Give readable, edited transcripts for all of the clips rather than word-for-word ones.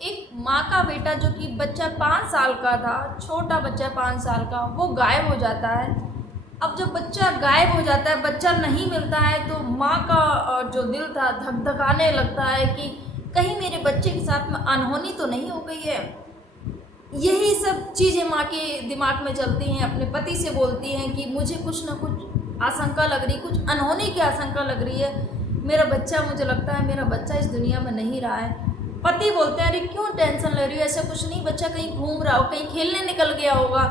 एक माँ का बेटा जो कि बच्चा 5 साल का था, छोटा बच्चा 5 साल का, वो गायब हो जाता है। अब जब बच्चा गायब हो जाता है, बच्चा नहीं मिलता है, तो माँ का जो दिल था धक-धकाने लगता है कि कहीं मेरे बच्चे के साथ में अनहोनी तो नहीं हो गई है। यही सब चीज़ें माँ के दिमाग में चलती हैं। अपने पति से बोलती हैं कि मुझे कुछ ना कुछ आशंका लग रही, कुछ अनहोनी की आशंका लग रही है। मेरा बच्चा, मुझे लगता है मेरा बच्चा इस दुनिया में नहीं रहा है। पति बोलते हैं अरे क्यों टेंशन ले रही हो, ऐसा कुछ नहीं, बच्चा कहीं घूम रहा हो, कहीं खेलने निकल गया होगा,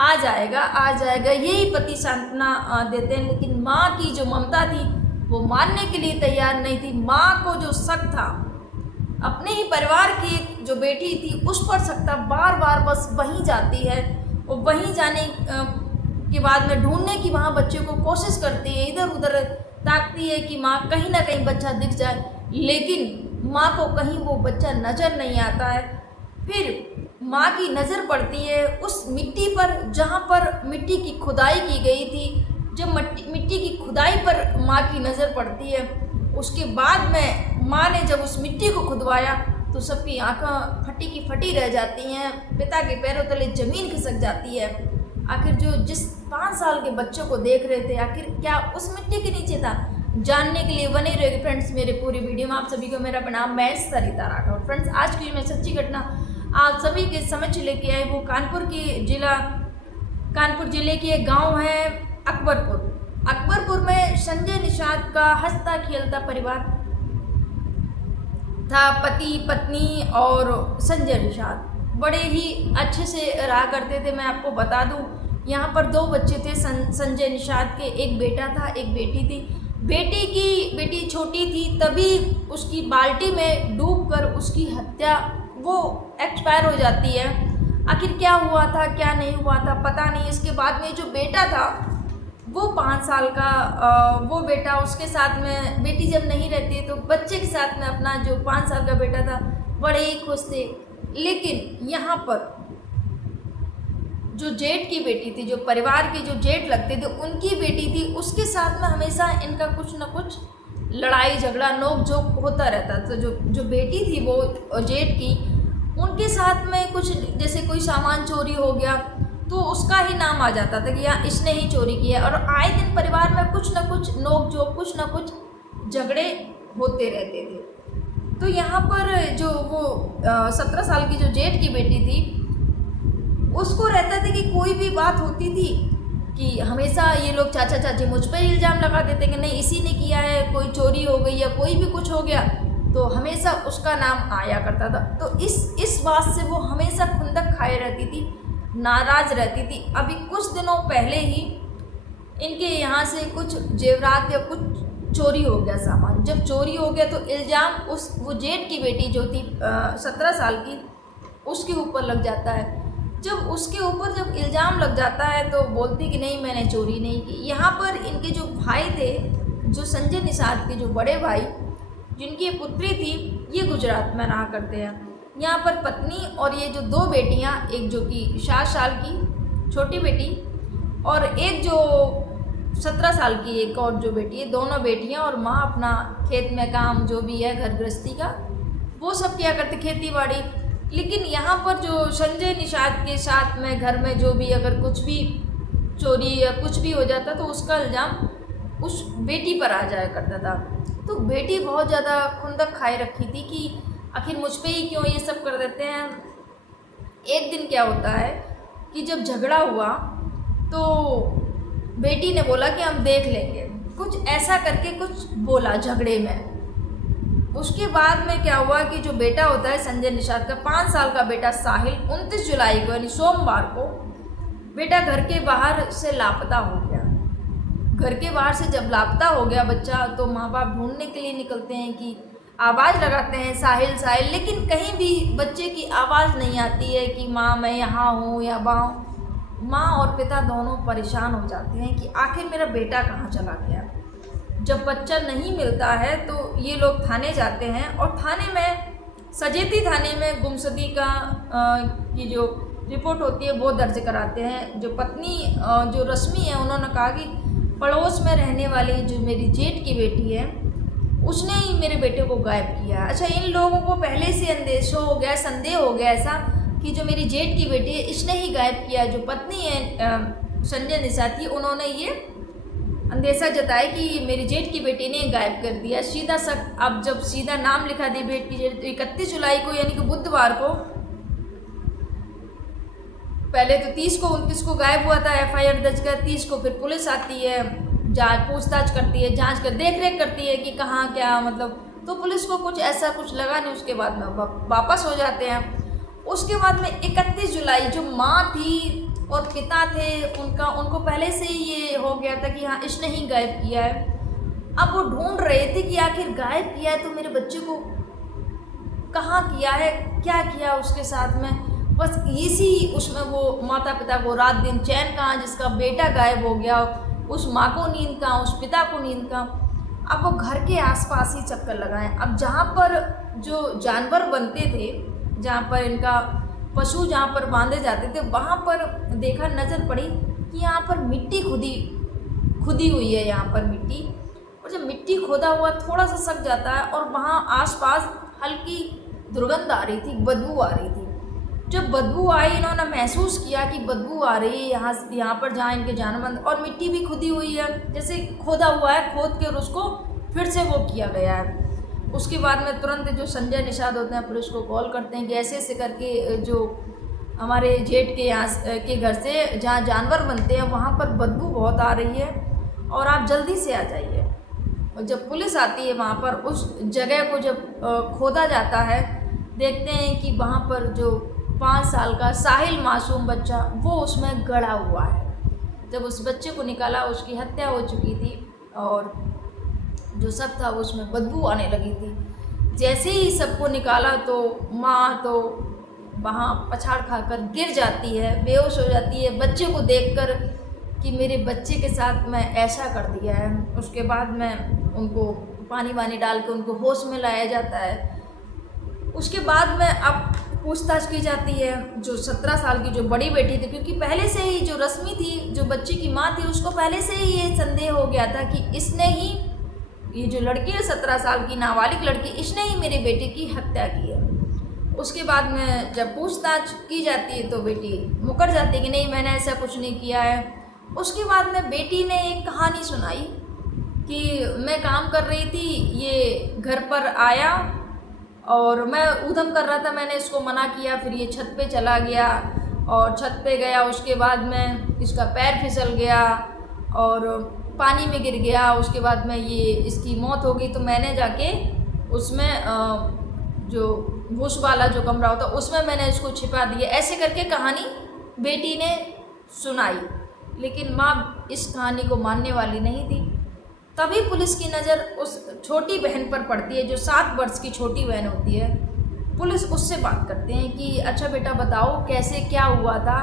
आ जाएगा आ जाएगा, यही पति सांत्वना देते हैं। लेकिन माँ की जो ममता थी वो मानने के लिए तैयार नहीं थी। माँ को जो शक था अपने ही परिवार की एक जो बेटी थी उस पर शक था, बार बार बस वहीं जाती है, वो वहीं जाने के बाद में ढूंढने की वहाँ बच्चे को कोशिश करती है, इधर उधर ताकती है कि माँ कहीं ना कहीं बच्चा दिख जाए, लेकिन माँ को कहीं वो बच्चा नज़र नहीं आता है। फिर माँ की नज़र पड़ती है उस मिट्टी पर जहाँ पर मिट्टी की खुदाई की गई थी। जब मिट्टी की खुदाई पर माँ की नज़र पड़ती है, उसके बाद में माँ ने जब उस मिट्टी को खुदवाया तो सबकी आंखें फटी की फटी रह जाती हैं, पिता के पैरों तले ज़मीन खिसक जाती है। आखिर जो जिस 5 साल के बच्चों को देख रहे थे, आखिर क्या उस मिट्टी के नीचे था? जानने के लिए बने रहिए फ्रेंड्स मेरे पूरी वीडियो में। आप सभी को मेरा प्रणाम, मैं सरिता राठौर। फ्रेंड्स, आज की मैं सच्ची घटना आप सभी के समझ लेके आई। वो कानपुर जिले के एक गाँव है अकबरपुर में संजय निषाद का हंसता खेलता परिवार था। पति पत्नी और संजय निषाद बड़े ही अच्छे से रहा करते थे। मैं आपको बता दूं, यहाँ पर 2 बच्चे थे संजय निषाद के, एक बेटा था एक बेटी थी। बेटी छोटी थी, तभी उसकी बाल्टी में डूबकर उसकी हत्या, वो एक्सपायर हो जाती है। आखिर क्या हुआ था क्या नहीं हुआ था पता नहीं। इसके बाद में जो बेटा था वो 5 साल का, वो बेटा उसके साथ में, बेटी जब नहीं रहती है तो बच्चे के साथ में अपना जो 5 साल का बेटा था बड़े ही खुश थे। लेकिन यहाँ पर जो जेठ की बेटी थी, जो परिवार के जो जेठ लगते थे, उनकी बेटी थी, उसके साथ में हमेशा इनका कुछ न कुछ लड़ाई झगड़ा नोक झोंक होता रहता। तो जो बेटी थी वो जेठ की, उनके साथ में कुछ जैसे कोई सामान चोरी हो गया तो उसका ही नाम आ जाता था कि यहाँ इसने ही चोरी किया, और आए दिन परिवार में कुछ न कुछ नोक झोंक, कुछ न कुछ झगड़े होते रहते थे। तो यहाँ पर जो वो 17 साल की जो जेठ की बेटी थी, उसको रहता था कि कोई भी बात होती थी कि हमेशा ये लोग चाचा चाची मुझ पर इल्ज़ाम लगा देते कि नहीं इसी ने किया है, कोई चोरी हो गई या कोई भी कुछ हो गया तो हमेशा उसका नाम आया करता था। तो इस बात से वो हमेशा खुंदक खाए रहती थी, नाराज़ रहती थी। अभी कुछ दिनों पहले ही इनके यहाँ से कुछ जेवरात या कुछ चोरी हो गया सामान। जब चोरी हो गया तो इल्ज़ाम वो जेठ की बेटी जो थी 17 साल की, उसके ऊपर लग जाता है। जब उसके ऊपर जब इल्ज़ाम लग जाता है तो बोलती कि नहीं मैंने चोरी नहीं की। यहाँ पर इनके जो भाई थे, जो संजय निषाद के जो बड़े भाई, जिनकी पुत्री थी, ये गुजरात में रहा करते हैं। यहाँ पर पत्नी और ये जो 2 बेटियाँ, एक जो कि 7 साल की छोटी बेटी और एक जो 17 साल की एक और जो बेटी है, दोनों बेटियाँ और माँ अपना खेत में काम जो भी है घर गृहस्थी का वो सब किया करते, खेती बाड़ी। लेकिन यहाँ पर जो संजय निषाद के साथ में घर में जो भी अगर कुछ भी चोरी या कुछ भी हो जाता तो उसका इल्ज़ाम उस बेटी पर आ जाया करता था। तो बेटी बहुत ज़्यादा खुंदक खाए रखी थी कि आखिर मुझ पे ही क्यों ये सब कर देते हैं। एक दिन क्या होता है कि जब झगड़ा हुआ तो बेटी ने बोला कि हम देख लेंगे, कुछ ऐसा करके कुछ बोला झगड़े में। उसके बाद में क्या हुआ कि जो बेटा होता है संजय निषाद का 5 साल का बेटा साहिल, 29 जुलाई को यानी सोमवार को बेटा घर के बाहर से लापता हो गया। घर के बाहर से जब लापता हो गया बच्चा तो माँ बाप ढूंढने के लिए निकलते हैं कि आवाज़ लगाते हैं साहिल साहिल, लेकिन कहीं भी बच्चे की आवाज़ नहीं आती है कि माँ मैं यहाँ हूँ या वहाँ। माँ और पिता दोनों परेशान हो जाते हैं कि आखिर मेरा बेटा कहाँ चला गया। जब बच्चा नहीं मिलता है तो ये लोग थाने जाते हैं और थाने में सजेती थाने में गुमशुदगी की जो रिपोर्ट होती है वो दर्ज कराते हैं। जो पत्नी जो रश्मि है, उन्होंने कहा कि पड़ोस में रहने वाली जो मेरी जेठ की बेटी है उसने ही मेरे बेटे को गायब किया। अच्छा, इन लोगों को पहले से अंदेशा हो गया, संदेह हो गया ऐसा कि जो मेरी जेठ की बेटी है इसने ही गायब किया। जो पत्नी है संजय निशा थी, उन्होंने ये अंदेशा जताया कि मेरी जेठ की बेटी ने गायब कर दिया। सीधा शक, अब जब सीधा नाम लिखा दी बेट की जेठ, 31 जुलाई को यानी कि बुधवार को, पहले तो 30 को 29 को गायब हुआ था, FIR दर्ज कर, 30 को फिर पुलिस आती है, जांच पूछताछ करती है, जांच कर देख रेख करती है कि कहाँ क्या, मतलब तो पुलिस को कुछ ऐसा कुछ लगा नहीं। उसके बाद में वापस हो जाते हैं। उसके बाद में 31 जुलाई जो माँ थी और पिता थे उनको पहले से ही ये हो गया था कि हाँ इसने ही गायब किया है। अब वो ढूंढ रहे थे कि आखिर गायब किया है तो मेरे बच्चे को कहाँ किया है, क्या किया उसके साथ में, बस इसी उसमें वो माता पिता को रात दिन चैन कहाँ, जिसका बेटा गायब हो गया उस माँ को नींद कहाँ, उस पिता को नींद कहाँ। अब वो घर के आसपास ही चक्कर लगाएं। अब जहाँ पर जो जानवर बनते थे, जहाँ पर इनका पशु जहाँ पर बांधे जाते थे, वहाँ पर देखा, नज़र पड़ी कि यहाँ पर मिट्टी खुदी हुई है, यहाँ पर मिट्टी। और जब मिट्टी खोदा हुआ थोड़ा सा सक जाता है और वहाँ आसपास हल्की दुर्गंध आ रही थी, बदबू आ रही थी। जब बदबू आई, इन्होंने महसूस किया कि बदबू आ रही है यहाँ पर जहाँ इनके जानवर, और मिट्टी भी खुदी हुई है, जैसे खोदा हुआ है, खोद के और उसको फिर से वो किया गया है। उसके बाद में तुरंत जो संजय निषाद होते हैं पुलिस को कॉल करते हैं कि ऐसे ऐसे करके जो हमारे जेठ के यहाँ के घर से जहाँ जानवर बनते हैं वहाँ पर बदबू बहुत आ रही है और आप जल्दी से आ जाइए। और जब पुलिस आती है वहाँ पर, उस जगह को जब खोदा जाता है, देखते हैं कि वहाँ पर जो 5 साल का साहिल मासूम बच्चा वो उसमें गड़ा हुआ है। जब उस बच्चे को निकाला, उसकी हत्या हो चुकी थी और जो सब था उसमें बदबू आने लगी थी। जैसे ही सबको निकाला तो माँ तो वहाँ पछाड़ खाकर गिर जाती है, बेहोश हो जाती है बच्चे को देखकर कि मेरे बच्चे के साथ मैं ऐसा कर दिया है। उसके बाद में उनको पानी वानी डाल के उनको होश में लाया जाता है। उसके बाद में अब पूछताछ की जाती है। जो 17 साल की जो बड़ी बेटी थी, क्योंकि पहले से ही जो रश्मि थी, जो बच्चे की माँ थी, उसको पहले से ही ये संदेह हो गया था कि इसने ही, ये जो लड़की है 17 साल की नाबालिग लड़की, इसने ही मेरे बेटे की हत्या की है। उसके बाद में जब पूछताछ की जाती है तो बेटी मुकर जाती है कि नहीं मैंने ऐसा कुछ नहीं किया है। उसके बाद में बेटी ने एक कहानी सुनाई कि मैं काम कर रही थी, ये घर पर आया और मैं ऊधम कर रहा था, मैंने इसको मना किया, फिर ये छत पे चला गया और छत पे गया, उसके बाद में इसका पैर फिसल गया और पानी में गिर गया। उसके बाद में ये इसकी मौत हो गई, तो मैंने जाके उसमें जो भूस वाला जो कमरा होता उसमें मैंने इसको छिपा दिया। ऐसे करके कहानी बेटी ने सुनाई, लेकिन माँ इस कहानी को मानने वाली नहीं थी। तभी पुलिस की नज़र उस छोटी बहन पर पड़ती है, जो 7 वर्ष की छोटी बहन होती है। पुलिस उससे बात करते हैं कि अच्छा बेटा बताओ कैसे क्या हुआ था।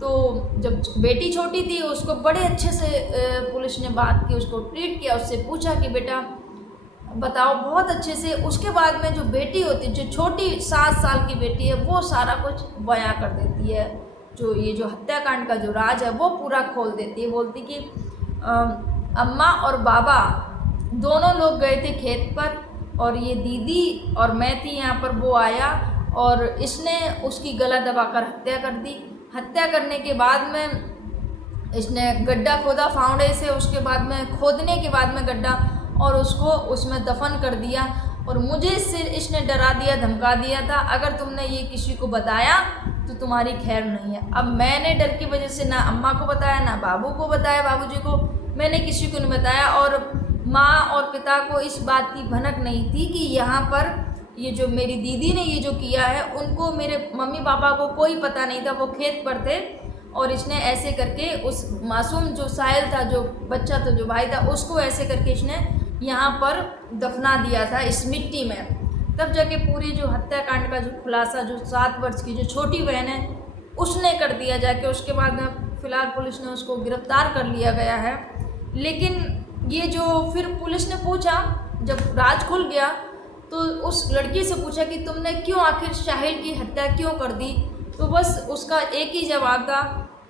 तो जब बेटी छोटी थी उसको बड़े अच्छे से पुलिस ने बात की, उसको ट्रीट किया, उससे पूछा कि बेटा बताओ बहुत अच्छे से। उसके बाद में जो बेटी होती है, जो छोटी 7 साल की बेटी है, वो सारा कुछ बयां कर देती है। जो ये जो हत्याकांड का जो राज है वो पूरा खोल देती है। बोलती कि अम्मा और बाबा दोनों लोग गए थे खेत पर और ये दीदी और मैं थी यहाँ पर, वो आया और इसने उसकी गला दबाकर हत्या कर दी। हत्या करने के बाद में इसने गड्ढा खोदा फावड़े से, उसके बाद में खोदने के बाद में गड्ढा, और उसको उसमें दफन कर दिया। और मुझे इससे इसने डरा दिया, धमका दिया था, अगर तुमने ये किसी को बताया तो तुम्हारी खैर नहीं है। अब मैंने डर की वजह से ना अम्मा को बताया, ना बाबू को बताया, बाबूजी को मैंने किसी को नहीं बताया। और माँ और पिता को इस बात की भनक नहीं थी कि यहाँ पर ये जो मेरी दीदी ने ये जो किया है, उनको, मेरे मम्मी पापा को कोई पता नहीं था, वो खेत पर थे। और इसने ऐसे करके उस मासूम जो साहिल था, जो बच्चा था, जो भाई था, उसको ऐसे करके इसने यहाँ पर दफना दिया था इस मिट्टी में। तब जाके पूरी जो हत्याकांड का जो खुलासा जो 7 वर्ष की जो छोटी बहन है उसने कर दिया जाके। उसके बाद में फ़िलहाल पुलिस ने उसको गिरफ्तार कर लिया गया है। लेकिन ये जो फिर पुलिस ने पूछा, जब राज खुल गया तो उस लड़की से पूछा कि तुमने क्यों आखिर साहिल की हत्या क्यों कर दी। तो बस उसका एक ही जवाब था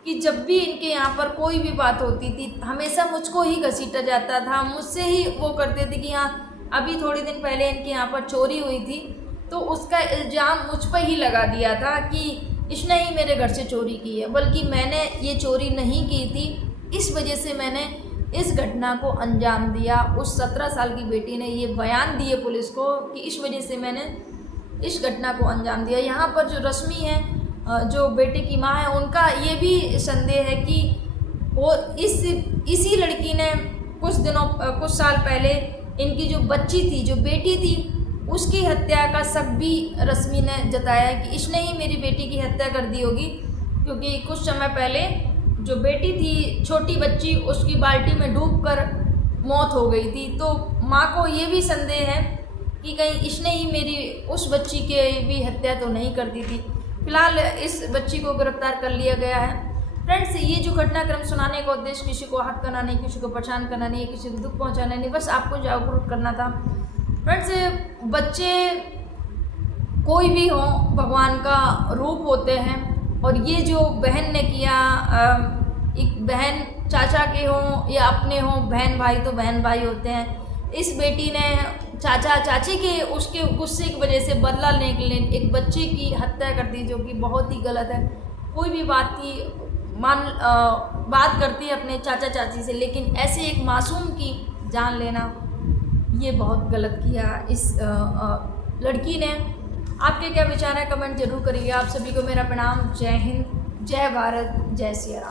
कि जब भी इनके यहाँ पर कोई भी बात होती थी हमेशा मुझको ही घसीटा जाता था, मुझसे ही वो करते थे कि हाँ अभी थोड़े दिन पहले इनके यहाँ पर चोरी हुई थी, तो उसका इल्ज़ाम मुझ पर ही लगा दिया था कि इसने ही मेरे घर से चोरी की है, बल्कि मैंने ये चोरी नहीं की थी। इस वजह से मैंने इस घटना को अंजाम दिया। उस 17 साल की बेटी ने ये बयान दिए पुलिस को कि इस वजह से मैंने इस घटना को अंजाम दिया। यहाँ पर जो रश्मि है, जो बेटे की माँ है, उनका ये भी संदेह है कि वो इसी लड़की ने कुछ साल पहले इनकी जो बच्ची थी, जो बेटी थी, उसकी हत्या का शक भी रश्मि ने जताया कि इसने ही मेरी बेटी की हत्या कर दी होगी, क्योंकि कुछ समय पहले जो बेटी थी, छोटी बच्ची, उसकी बाल्टी में डूबकर मौत हो गई थी। तो माँ को ये भी संदेह है कि कहीं इसने ही मेरी उस बच्ची के भी हत्या तो नहीं कर दी थी। फिलहाल इस बच्ची को गिरफ्तार कर लिया गया है। फ्रेंड्स, ये जो घटनाक्रम सुनाने का उद्देश्य किसी को आहत करना नहीं, किसी को परेशान करना नहीं, किसी को दुख पहुंचाना नहीं, बस आपको जागरूक करना था। फ्रेंड्स, बच्चे कोई भी हो, भगवान का रूप होते हैं, और ये जो बहन ने किया, एक बहन चाचा के हों या अपने हों, बहन भाई तो बहन भाई होते हैं। इस बेटी ने चाचा चाची के उसके गुस्से की वजह से बदला लेने के लिए एक बच्चे की हत्या कर दी, जो कि बहुत ही गलत है। कोई भी बात करती है अपने चाचा चाची से, लेकिन ऐसे एक मासूम की जान लेना, ये बहुत गलत किया इस लड़की ने। आपके क्या विचार है, कमेंट जरूर करिएगा। आप सभी को मेरा प्रणाम। जय हिंद, जय भारत, जय सिया राम।